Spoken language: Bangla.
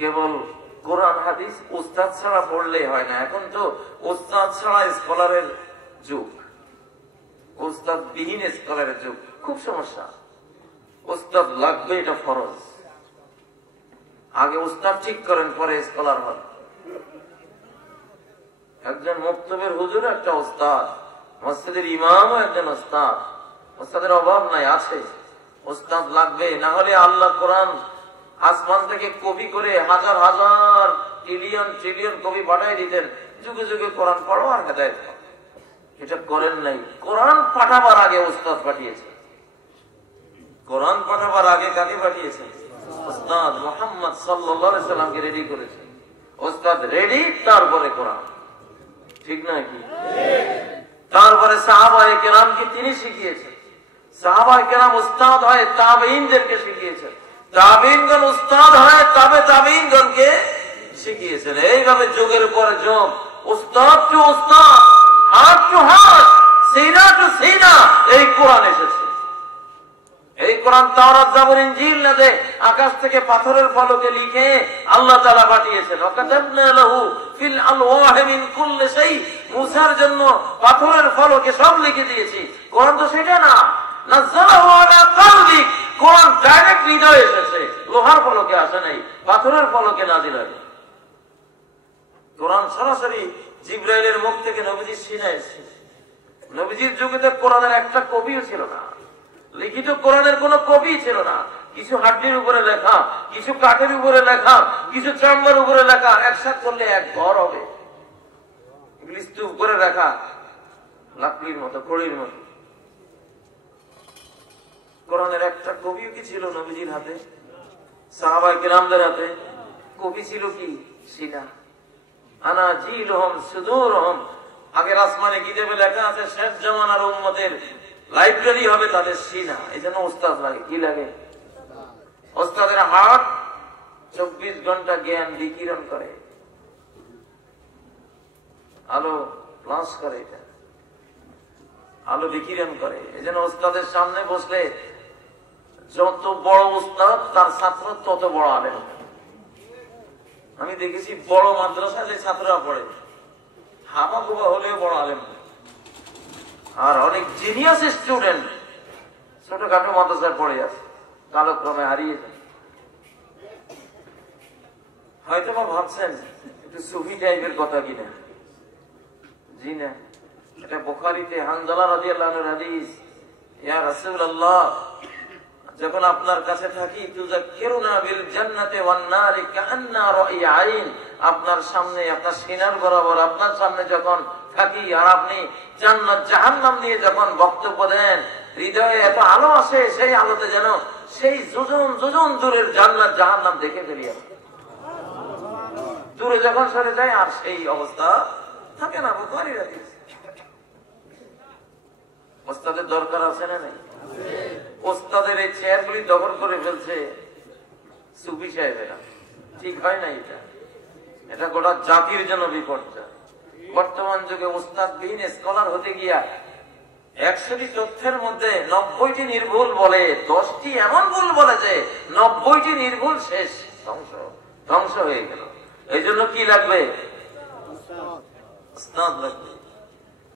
কেবল কোরআন হাদিস উস্তাদ ছাড়া পড়লেই হয় না। এখন তো উস্তাদ ছাড়া স্কলারের যুগ, উস্তাদ বিহীন স্কলারের যুগ, খুব সমস্যা। উস্তাদ লাগবে, এটা ফরজ। আগে উস্তাদ ঠিক করেন, পরে স্কলার হন। একজন মুক্তবের হুজুর একটা উস্তাদ, মসজিদের ইমামও একজন উস্তাদ। উস্তাদের অভাব নাই, আছে। উস্তাদ লাগবে, না হলে আল্লাহ কোরআন আসমান থেকে কপি করে হাজার হাজার ট্রিলিয়ন ট্রিলিয়ন কপি পাঠাই দিতেন, যুগে যুগে কোরআন পড়ো আর হেদায়েত পাও। এটা করেন নাই। কোরআন পাঠাবার আগে উস্তাদ পাঠিয়েছে। কোরআন পাঠাবার আগে কাকে পাঠিয়েছে? উস্তাদ মুহাম্মদ সাল্লাল্লাহু আলাইহি সাল্লামকে রেডি করেছে। উস্তাদ রেডি, তারপরে কোরআন, ঠিক নয় কি? তারপরে সাহাবায়ে কেরামকে তিনি শিখিয়েছেন। সাহাবায়ে কেরাম উস্তাদ হয় তাবেঈনদেরকে শিখিয়েছেন, তাবেঈনগণ উস্তাদ হয় তাবেঈনগণকে শিখিয়েছেন। এইভাবে যুগের পরে যুগ, উস্তাদ টু উস্তাদ, হাত টু হাত, সিনা টু সিনা, এই কোরআন এসেছে। এই কোরআন তাওরাত জাবুর ইনজিল না দে, আকাশ থেকে পাথরের ফলকে লিখে আল্লাহ তাআলা পাঠিয়েছেন। ওয়াকাতাবনা লাহু ফিল আলওয়াহি মিন কুল্লি শাই, মুসার জন্য পাথরের ফলকে সব লিখে দিয়েছি। কোরআন তো সেটা না, নাযালাহু আলা কলবিক, কোরআন ডাইরেক্ট হৃদয়ে এসেছে, লোহার ফলকে আসে নাই, পাথরের ফলকে নাযিল হয়েছে। কোরআন সরাসরি জিবরাইলের মুখ থেকে নবীজির সিনায় এসেছে। নবীজির যুগে তো কোরআনের একটা কপিও ছিল না, লিখিত কোরআনের কোন কপি ছিল না। কিছু হাড্ডির উপরে লেখা, কিছু কাঠের উপরে লেখা, কিছু চামড়ার উপরে লেখা, একসাথ করলে এক ঘর হবে। এগুলি স্তূপ করে রাখা, লাকড়ির মতো, খড়ির মতো। কোরআনের একটা কপিও কি ছিল নবীজির হাতে? সাহাবায়ে কেরামদের হাতে কপি ছিল কি? সিনা। আনাজিলুহুম সুদুরুহুম, আগের আসমানে কিতাবে লেখা আছে শেষ জামানার উম্মতের লাইব্রেরি হবে তাদের সিনা। এই জন্য উস্তাদ লাগে। কি লাগে? উস্তাদের হাত 24 ঘন্টা জ্ঞান বিকিরণ করে, আলো ফ্লাশ করে, এটা আলো বিকিরণ করে। এই জন্য উস্তাদের সামনে বসলে যত বড় উস্তাদ তার ছাত্র তত বড় আলেম। আমি দেখেছি বড় মাদ্রাসায় যে ছাত্ররা পড়ে, হামা গোবা হলেও বড় আলেম। আর অনেক জিনিয়াস স্টুডেন্ট ছোটখাটো মাদ্রাসায় পড়ে আছে, কালক্রমে হারিয়ে যায়। হয়তো বা ভাবছেন একটু সুফি টাইপের কথা কিনা। জি না, এটা বুখারীতে হানজালা রাদিয়াল্লাহু আনহুর হাদিস। ইয়া রাসূলুল্লাহ, যখন আপনার কাছে থাকি, তুযাক্কিরুনা বিল জান্নাতি ওয়ান নারি কাআন্না রাই আইন, আপনার সামনে, আপনার সিনার বরাবর আপনার সামনে যখন থাকি আর আপনি জান্নাত জাহান্নাম নিয়ে যখন বক্তব্য দেন, হৃদয়ে এত আলো আসে, সেই আলোতে যেন সেই যোজন যোজন দূরের জান্নাত জাহান্নাম দেখে ফেলি। দূরে যখন সরে যায় আর সেই অবস্থা থাকে না। বুখারী হাদিস। ওস্তাদের দরকার আছে না নাই? ওস্তাদের এই চেয়ারগুলি দখল করে ফেলছে সুফি সাহেবেরা। ঠিক হয় না এটা, এটা গোটা জাতির জন্য বিপর্যয়। বর্তমান যুগে উস্তাদবিহীন স্কলার হতে গিয়া 100টি তথ্যের মধ্যে 90টি নির্ভুল বলে, 10টি এমন ভুল বলে যে 90টি নির্ভুল, শেষ, ধ্বংস হয়ে গেল। এই জন্য কি লাগবে? উস্তাদ লাগবে।